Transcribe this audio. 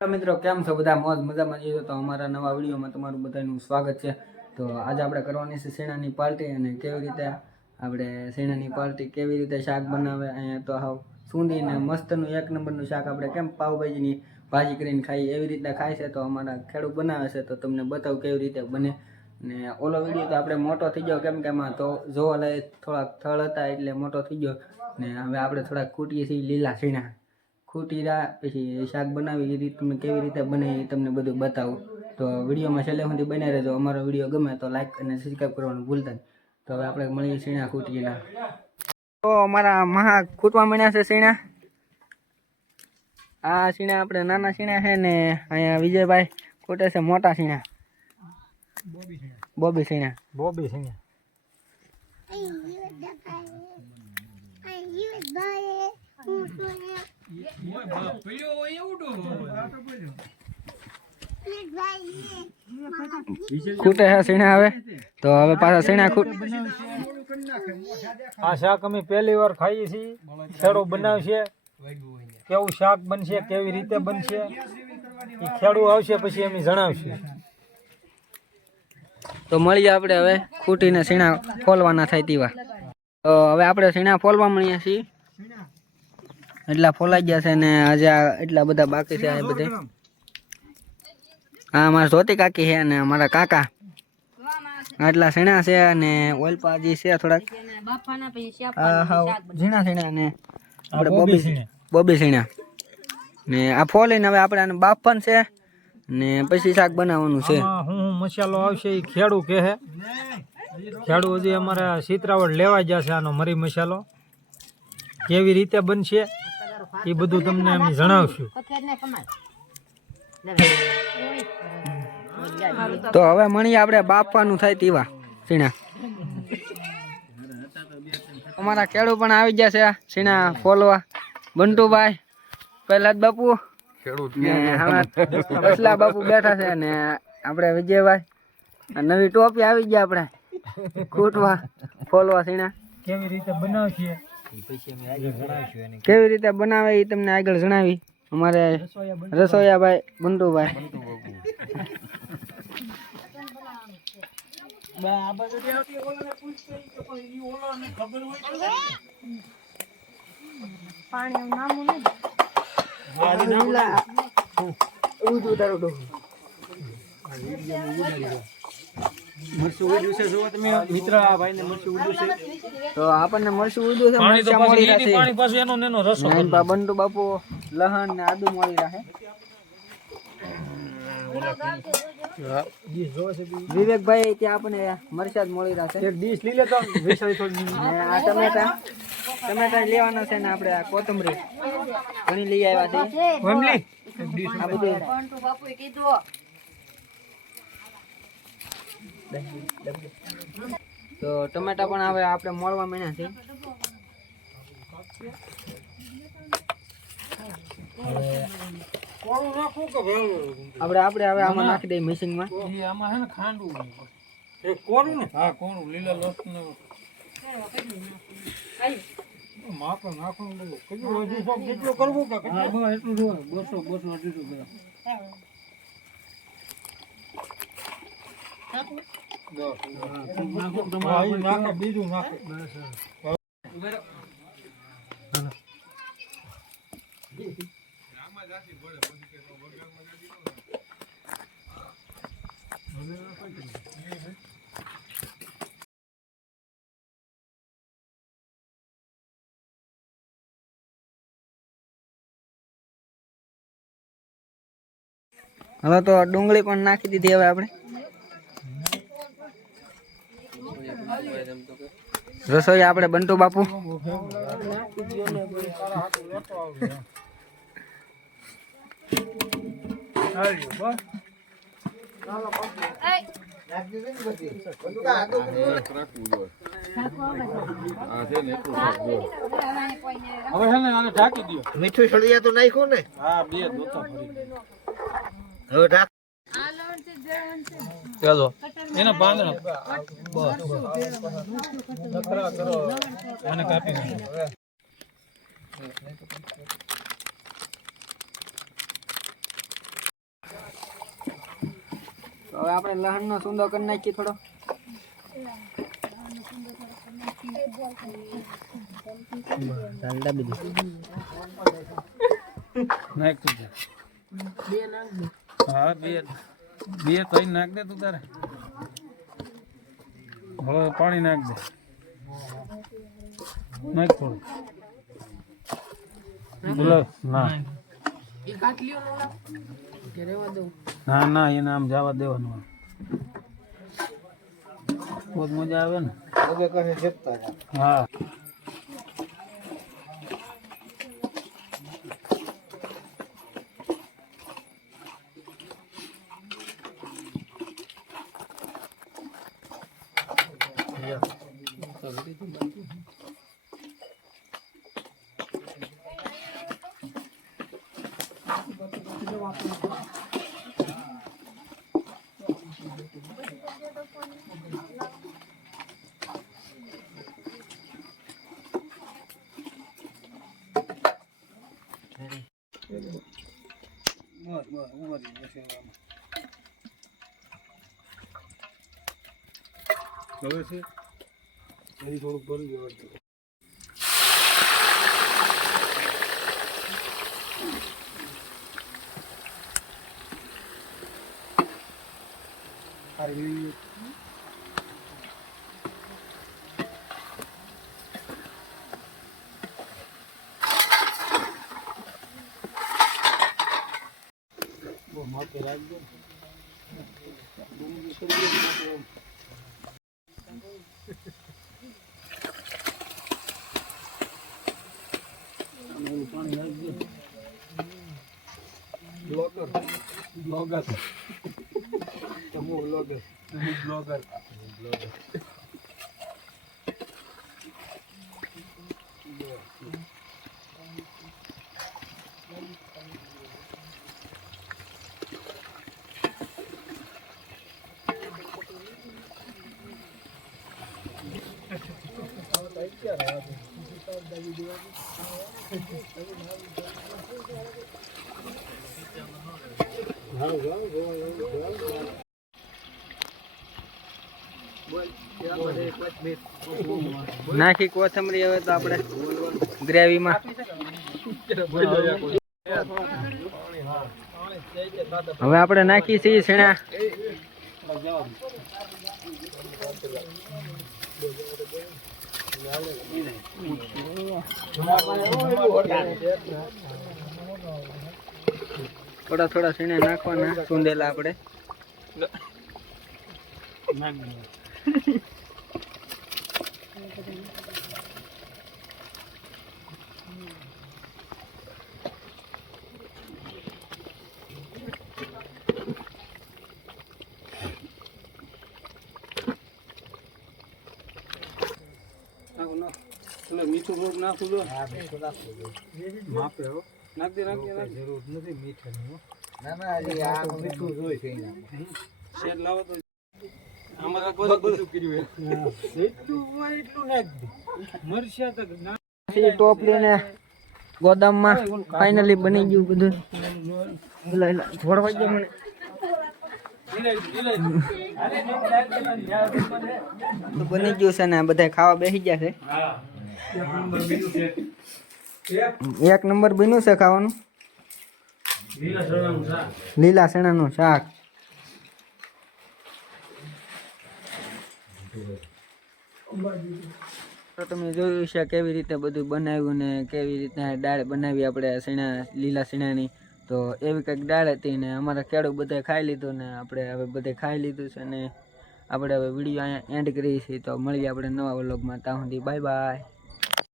મિત્રો કેમ છો બધા મોજ મજામાં જઈએ તો અમારા નવા વિડીયોમાં તમારું બધાનું સ્વાગત છે। તો આજે આપણે કરવાની છે શેણાની પાર્ટી અને કેવી રીતે આપણે શેણાની પાર્ટી કેવી રીતે શાક બનાવે અહીંયા તો હાવ સૂંદીને મસ્તનું એક નંબરનું શાક આપણે કેમ પાવભાજીની ભાજી કરીને ખાઈએ એવી રીતે ખાય છે। તો અમારા ખેડૂત બનાવે છે તો તમને બતાવું કેવી રીતે બને। ને ઓલો વિડીયો તો આપણે મોટો થઈ ગયો કેમ કે એમાં તો જોવા લાયક થોડાક થળ હતા એટલે મોટો થઈ ગયો ને હવે આપણે થોડાક કૂટીએ છીએ લીલા શેણા ખૂટીરા પછી શાક બનાવી એ રીત તમે કેવી રીતે બને એ તમને બધું બતાવું। તો વિડીયોમાં છેલ્લે સુધી બન્યા રહેજો। અમારો વિડીયો ગમે તો લાઈક અને સબસ્ક્રાઈબ કરવાનું ભૂલતા નહીં। તો હવે આપણે મળીએ શેણા ખૂટીના। તો અમારા મહા ખૂટવા મળ્યા છે શેણા। આ શેણા આપણે નાના શેણા છે ને અહીંયા વિજયભાઈ ખૂટે છે મોટા શેણા બોબી શેણા। ખૂટે છે શેણા હવે તો હવે પાછા શેણા ખૂટ આ શાક અમે પહેલી વાર ખાઈએ છીએ। ખેડૂ બનાવશે કેવું શાક બનશે કેવી રીતે બનશે એ ખેડૂ આવશે પછી અમે જણાવશું। તો મળીએ આપણે હવે ખૂટીને શેણા ફોલવાના થાય તેવા। તો હવે આપણે શેણા ફોલવા મળીએ છીએ। એટલા ફોલાઈ ગયા છે ને આજે એટલા બધા બાકી છે। આ બધે હા અમારા જ્યોતિ કાકી છે ને અમારા કાકા આટલા શેણા છે અને ઓલપાજી છે થોડાક ઝીણા શેણા ને આપણે બોબી શેણા ને આ ફોલીને હવે આપણે આને બાફન છે ને પછી શાક બનાવવાનું છે। હું મસાલો આવશે એ ખેડૂ કહે ખેડૂ હજી અમારા સીતરાવડ લેવા ગયા છે આનો મરી મસાલો કેવી રીતે બનશે એ બધું તમને અમે જણાવશું। તો હવે મળીએ આપણે બાફવાનું થાય તેવા શેણા। અમારા ખેડૂ પણ આવી ગયા છે શેણા ફોલવા। બંટુભાઈ પહેલાદ બાપુ ખેડૂત બાપુ બેઠા છે ને આપણે વિજયભાઈ નવી ટોપી આવી ગયા આપણે ખૂટવા ફોલવા શેણા। કેવી રીતે બનાવશે કેવી રીતે બનાવે એ તમને આગળ જણાવી અમારે રસોઈયાભાઈ બંટુભાઈ। તો આપણને મરચું ઉડ્યું છે મરચા મળી રહે બંટુ બાપુ લહણ ને આદુ મળી રહે। વિવેકભાઈ ત્યાં આપણને મરચા જ મળી રહે। આ ટમેટા લેવાના છે ને આપણે આ કોથમરી ઘણી લઈ આવ્યા છે। તો ટમેટા પણ હવે આપણે મોળવા માંડ્યા છે। આપણે હવે આમાં નાખી દઈએ મશીનમાં। આમાં છે ને ખાંડું એ કોરું ને હા કોરું લીલા લસણ માપ નાખવાનું કેટલું હજુ સબ કેટલું કરવું કે એટલું જો 200 અઢીસો ગ્રામ નાખો બીજું નાખો હવે તો ડુંગળી પણ નાખી દીધી। હવે આપણે રસોઈ આપણે બંટુ બાપુ મીઠું સળિયા તો નાખ્યું ને હવે ઢાક ચાલો એના પાંદડા અને કાપી નાખો। હવે આપણે લસણનો સૂંદો કરી નાખીએ થોડો. ચાલ દાબી દે. નાખ તું હા બે ત્રણ નાખ દે તું તારે. હવે પાણી નાખ દે. નાખ થોડું. બોલો ના ના ના એને આમ જવા દેવાનું. બહુ મજા આવે ને. હા હવે છે એની થોડુંક ભરી જવાનું. માથે રાખજો. પાણી નાખજો. બ્લોગર તમો બ્લોગર બ્લોગર નાખી કોથમરી. હવે તો આપણે ગ્રેવીમાં હવે આપણે નાખી છીએ શેણા. થોડા થોડા શેણા નાખવાના સુંદેલા આપણે. મીઠું થોડુંક નાખું તો માપે હો. નાખ દે જરૂર નથી મીઠાની. મીઠું જોઈ છે શેર લાવો તો આમાં તો બધું કર્યું એટલું હોય એટલું નાખ દે. મરચા તો ટોપ લઈને ગોદામમાં ફાઇનલી બની ગયું બધું. થોડવા ગયો મને બની ગયું છે ને બધા ખાવા બેસી ગયા છે. એક નંબર બન્યું છે ખાવાનું. લીલા ચણાનું શાક. તમે જોયું છે કેવી રીતે બધું બનાવ્યું ને કેવી રીતના દાળ બનાવી આપણે લીલા ચણાની. તો એવી કંઈક દાળ હતી ને અમારા ખેડૂત બધા ખાઈ લીધું ને આપણે હવે બધે ખાઈ લીધું છે ને આપણે હવે વિડીયો અહીંયા એન્ડ કરીએ છીએ. તો મળીએ આપણે નવા વ્લોગમાં. ત્યાં સુધી બાય બાય.